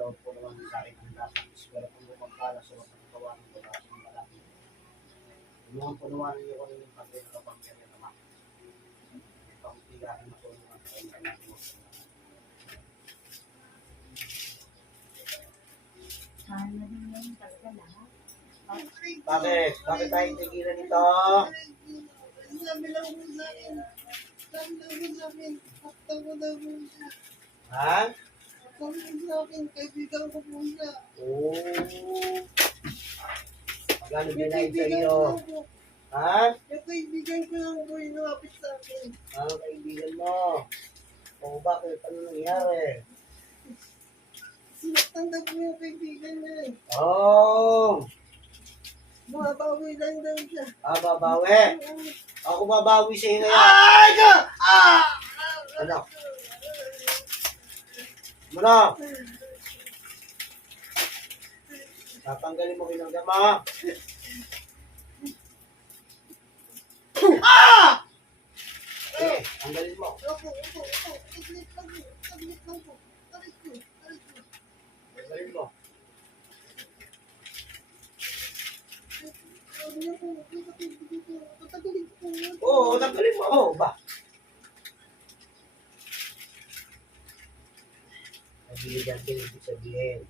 Pinapanood po naman sa akin ang lahat ng iswera kung lumagkala sa mga gawa ng babae ng malaki. Tulungan po naman niyo kung yung pagkain na kapangyarihan naman. Pagpigahin na po naman sa kanya ng Bakit? Bakit tayo tigilan nito? Sabi lang mo sa akin. Sabi lang mo sa akin. Sakta ko daw po siya. Ha? Sabi lang sa akin. Kaibigan ko po siya. Oo. Magkano binayin sa Kaibigan iyo? ko lang po. Ha? Yung kaibigan ko lang po yung lumapit sa akin. Ang kaibigan mo? O bakit? Ano nangyari? Sinaktan daw po yung kaibigan niya eh. Oh! Bumabawi lang daw siya. Babawi. Ako babawi sa iyo ngayon. Ay! Ano? Ano? Tatanggalin mo kinagdama. Tanggalin mo. Opo. Saglit lang po. Saglit lang po. Tarik ko. Tanggalin mo. Sabi niya po. Patagalin ko po. Oo, tanggalin mo. Oo, ba? Nabiligan din ibig sabihin.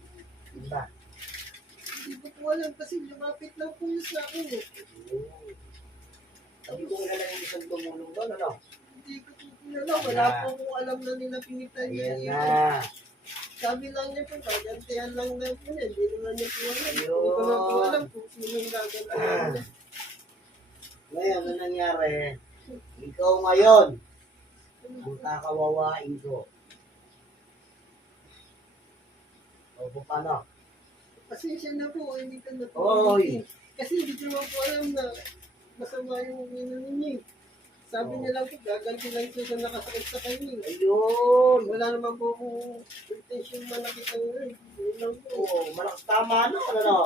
Diba? Hindi ko po alam kasi lumapit lang po yun sa akin eh. Oo. Sabi ko nga lang yung isang tumulong doon, ano? Hindi ko po kilala. Wala po akong alam na ninapitan niya. Ayan na. Sabi lang niya po, gagantihan lang daw po niya. Hindi naman niya po alam. Hindi Ayun. ko lang po alam kung sinong gagantihan niya. Ngayon, ano nangyari? Ikaw ngayon, ang kakawawain ko. O, paano? Pasensya na po, hindi ka na po. Oy! Kasi hindi ko naman po alam na masama yung inano niya. Sabi niya lang po, gaganti lang siya sa nakasakit sa kanya. Ayun! Wala naman po akong intention manakit ang yun lang po. Oo, malakas tama, ano? Ano?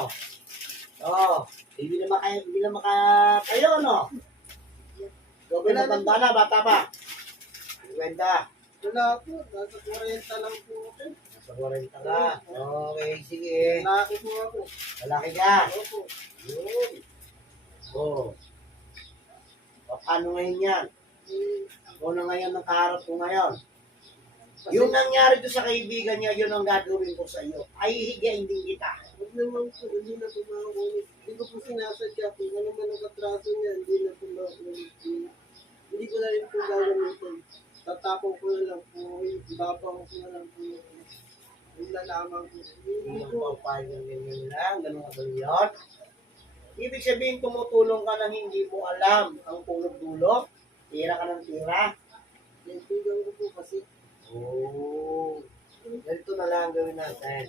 Oo. Hindi na makatayo, ano? Gawin na tanda na, bata pa. 50. Wala po, nasa 40 lang po ako. Sa 40 ka. Okay, sige. Lalaki po ako. Lalaki ka. Opo. Yun. Oo. Paano ngayon yan? Ako na ngayon ang kaharap ko ngayon. Yung nangyari to sa kaibigan niya, yun ang gagawin ko sa iyo. Ay, higayin din kita. Huwag naman po, hindi na po makakulit. Hindi ko po sinasadya po. Ano man ang katraso niya, hindi na po makakulit. Hindi ko na rin po gagamitin. Tatapong ko na lang po. Ibabang ko na lang po. Yung lalaman ko. Hindi mo pa yung ganyan lang, ganun ka yun. Ibig sabihin, tumutulong ka nang hindi mo alam ang punot-dulo. Tira ka ng tira. Naibigan ko po kasi. Oo. Ganito na lang ang gawin natin.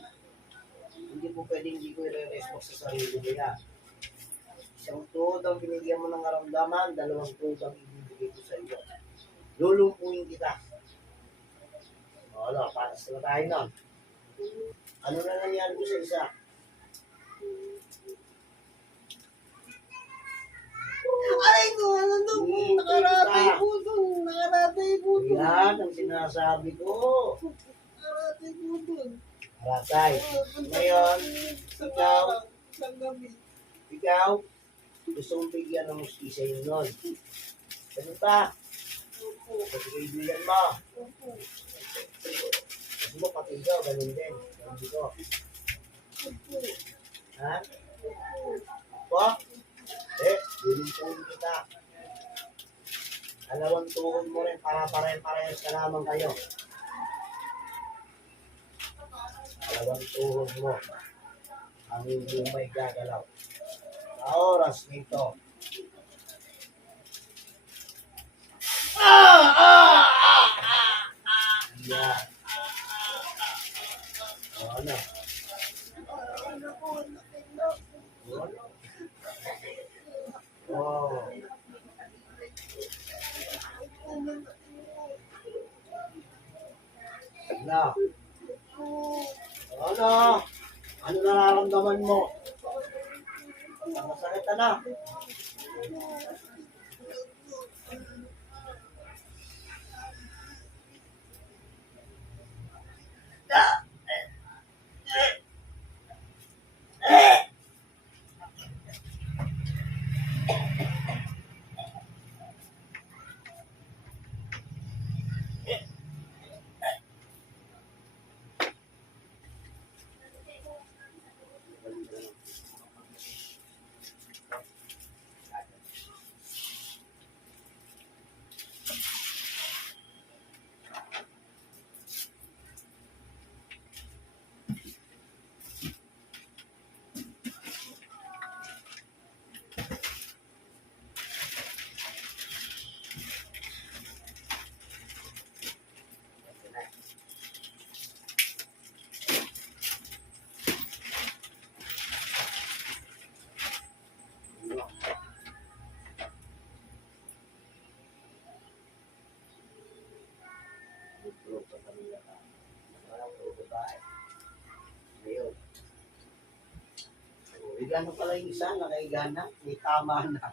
Hindi po pwedeng hindi ko i-response sa sarili nila. Isang tuod ang binigyan mo ng karamdaman, dalawang tuod ang ibibigay ko sa iyo. Lulumpuin kita. Wala, patas na tayo nun. Ano na nangyari ko sa isa? Ay ko, ano to po? Nakaratay po dun. Nakaratay po dun. Yan ang sinasabi ko. Nakaratay po dun. Aratay. Ngayon, ikaw, Sa gabi. ikaw, gusto mong bigyan ng muskisa yun nun. Ganun pa. Kasi kaibigan mo. Kasi mo pati ikaw, ganun din. Sabi ko. Ha? Po? Lulumpuin kita. Dalawang tuhod mo rin para parehas ka naman kayo. Dalawang tuhod mo ang hindi may gagalaw. Sa oras nito. Yan. O ano? Oh. Ano? Ano? Ano nararamdaman mo? Masakit na. Tulog pa kami na ka. Walang tulog babae. Ngayon. So, higano pala yung isa, nakahiga na, may tama na.